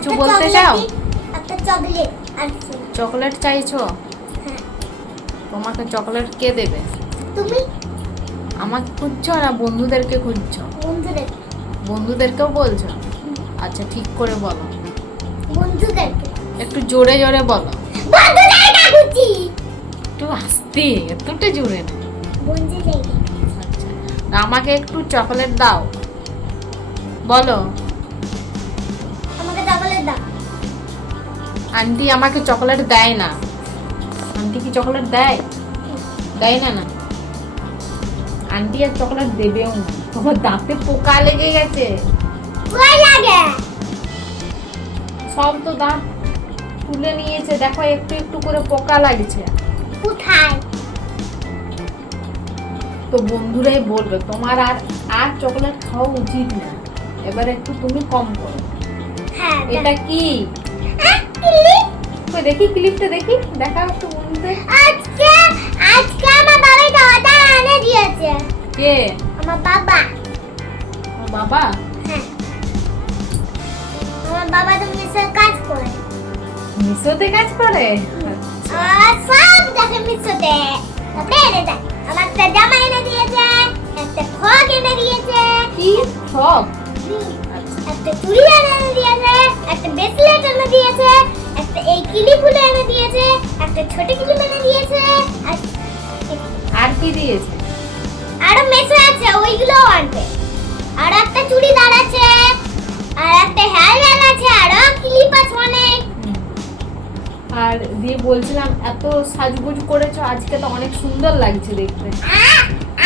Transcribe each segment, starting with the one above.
কিছু বলতে চাও? একটা চকলেট আর চকলেট চাইছো? হ্যাঁ। তোমাকে চকলেট কে দেবে? তুমি? আমাকে খুঁজছো না বন্ধুদেরকে খুঁজছো? বন্ধুদের। বন্ধুদেরকেও বলছো? আচ্ছা ঠিক করে বলো। বন্ধুদেরকে। একটু জোরে জোরে বলো। বন্ধুদেরকে খুঁজি একটু আস্তে এতটা জোরে না। বন্ধুদেরকে। আচ্ছা আমাকে একটু চকলেট দাও। বলো। আন্টি আমাকে চকলেট দেয় না। আন্টি কি চকলেট দেয়? দেয় না না। আন্টি আর চকলেট দেবেও না। তোমার দাঁতে পোকা লেগে গেছে। লাগে। সব তো দাঁত তুলে নিয়েছে। দেখো একটু একটু করে পোকা লাগছে। কোথায়? তো বন্ধুরাই বলবে তোমার আর আর চকলেট খাওয়া উচিত না। এবার একটু তুমি কম করো। হ্যাঁ এটা কি। কই দেখি ক্লিপটা দেখি। দেখাও একটু বন্ধুদের। আজকে আজকে আমার বাবা দাদা এনে দিয়েছে। কে? আমার বাবা। আমার বাবা? হ্যাঁ। আমার বাবা তো মিশে কাজ করে। মিশোতে কাজ করে? আর সব দেখে মিশোতে। তারপরে এনে দেয়। আমার একটা জামা এনে দিয়েছে একটা ফ্রক এনে দিয়েছে। কি? হুম, আচ্ছা। একটা চুড়ি এনে দিয়েছে একটা একটা ছোট কিলিপ এনে দিয়েছে। আর কি দিয়েছে? আরও মেসে আছে ওইগুলো আনবে। আর একটা চুড়িদার আছে আর একটা হেয়ার আছে আরও ক্লিপ আছে অনেক। আর দিয়ে বলছিলাম এত সাজগুজ করেছ আজকে তো অনেক সুন্দর লাগছে দেখতে। আহ,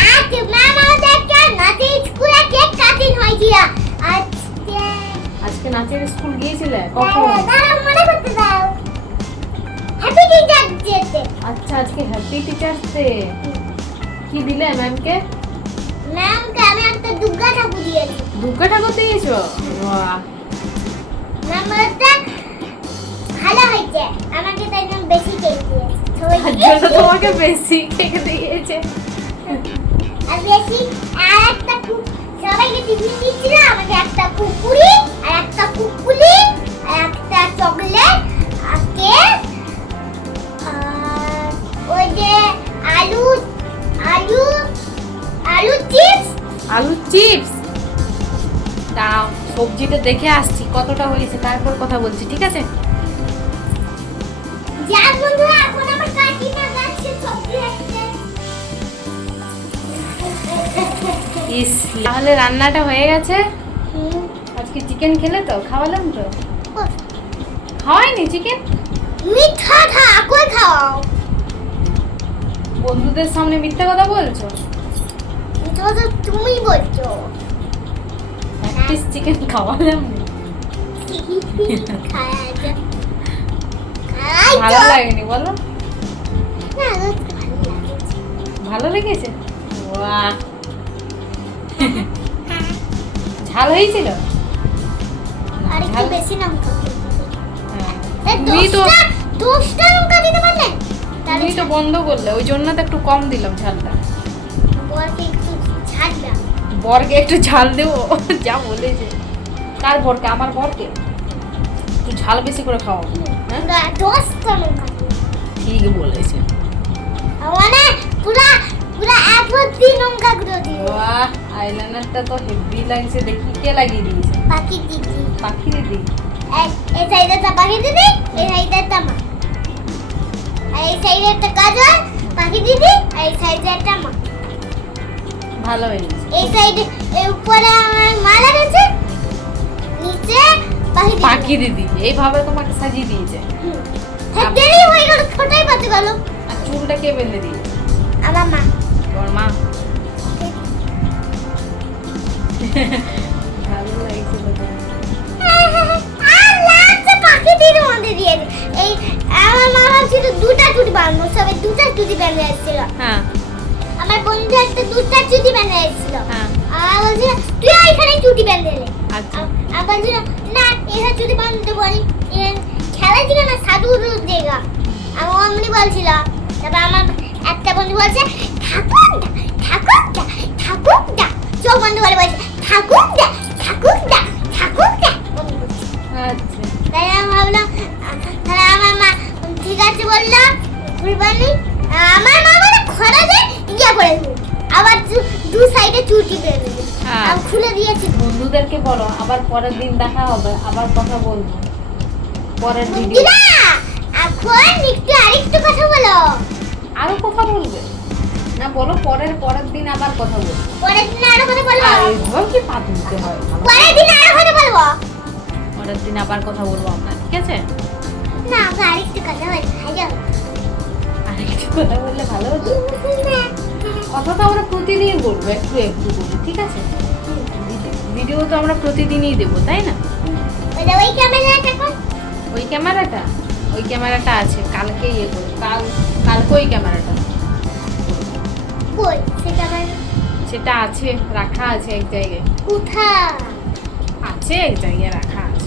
আজ ম্যাম আমাদেরকে নাচে স্কুলে কেক কাটিং হয়েছিল আজকে আজকে নাচের স্কুল গিয়েছিলে? কখন? দাঁড়াও, মনে করতে দাও হ্যাপি টিচার আচ্ছা আজকে হ্যাপি টিচার্স ডে কি দিলে ম্যামকে ম্যামকে আমি একটা দুর্গা ঠাকুর দিয়েছি। দুর্গা ঠাকুর দিয়েছ? বাহ। ম্যাম বলতে ভালো হয়েছে। আমাকে তাই জন্য বেশি কেক দিয়েছে। সবাইকে তার জন্য তোমাকে বেশি কেক দিয়েছে। আর বেশি আর একটা সবাইকে টিফিন দিচ্ছিল চিপস? আলু চিপস দাঁড়াও সবজিটা দেখে আসছি কতটা হয়েছে তারপর কথা বলছি ঠিক আছে? বন্ধুরা এখন আমার সবজি ইস তাহলে রান্নাটা হয়ে গেছে? আজকে চিকেন খেলে তো খাওয়ালাম তো? খাওয়াইনি চিকেন মিঠা খা কই খাও বন্ধুদের সামনে মিথ্যা কথা বলছো? তো তুমি বলছো। এক পিস চিকেন খাওয়ালাম ভালো লাগেনি বলো। ভালো লেগেছে। বাহ। ঝাল হয়েছিল? বেশি লঙ্কা হ্যাঁ। তুমি তো দশটা দশটা লঙ্কা দিতে পারলে? তুমি তো বন্ধ করলে ওই জন্য তো একটু কম দিলাম ঝালটা। বরকে একটু ঝাল দেবো যা বলেছে। কার বরকে? আমার বরকে? একটু ঝাল বেশি করে খাওয়াবো হ্যাঁ। ঠিক বলেছে। মানে আইলাইনারটা তো হেভি লাগছে দেখি কে লাগিয়ে দিয়েছে। বাকি দিদি। পাখি দিদি? এই- এই সাইডে একটা বাকি দিদি এই মা। আর এই সাইডে একটা কাজল বাকি দিদি আর এই সাইডে একটা মা। ভালো হয়েছে এই সাইডে উপরে আমার মা লাগাচ্ছে নিচে পাখি দিদি এইভাবে তোমাকে সাজিয়ে দিয়েছে। হ্যাঁ, দেরি হয়ে গেল ছোটাই পাতে গেল আর চুলটা কে বেঁধে দিয়েছে? আমার মা। তোমার মা? ভালো লাগছিল মধ্যে দিয়েছে এই আমার মা ভাবছিল দুটা চুটি বাঁধবো সবাই দুটা চুটি বেঁধে হ্যাঁ। বন্ধু একটা দুটা চুটি বেঁধে এসেছিল। হ্যাঁ। আর বলছিল তুই এখানে চুটি বেঁধে আচ্ছা। আর বলছিল না এখানে চুটি বাঁধতে বলি খেলা ছিল না সাধু জায়গা। আমার অমনি বলছিল তারপর আমার একটা বন্ধু বলছে ঠাকুর ঠাকুর ঠাকুর দা চোখ বন্ধু বলে বলছে ঠাকুর দা ঠাকুর দা ঠাকুর দা আচ্ছা। তাই আমি ভাবলাম তাহলে আমার মা ঠিক আছে বলল খুলবানি আমার মা মানে খরাজে ইয়া করে আবার দু- সাইডে চুটি বের। আমি খুলে দিয়েছি। বন্ধুদেরকে বলো আবার পরের দিন দেখা হবে আবার কথা বলব। পরের ভিডিও এখন একটু আরেকটু কথা বলো। আরও কথা বলবে? না বলো পরের পরের দিন আবার কথা বলব। পরের দিন আরও কথা বলব? এইভাবে কি পা তুলতে হয়? পরের দিন আরও কথা বলব? পরের দিন আবার কথা বলব আমরা ঠিক আছে? না আরেকটু কথা বলতে ভালো। আর কথা বললে ভালো হতো। কথা তো আমরা প্রতিদিন বলব একটু একটু করে ঠিক আছে? ভিডিও তো আমরা প্রতিদিনই দেবো তাই না? ওই ক্যামেরাটা কোন ওই ক্যামেরাটা? ওই ক্যামেরাটা আছে কালকে ইয়ে করব কাল কালকে ওই ক্যামেরাটা। সেটা আছে রাখা আছে এক জায়গায়। কোথায়? আছে এক জায়গায় রাখা আছে।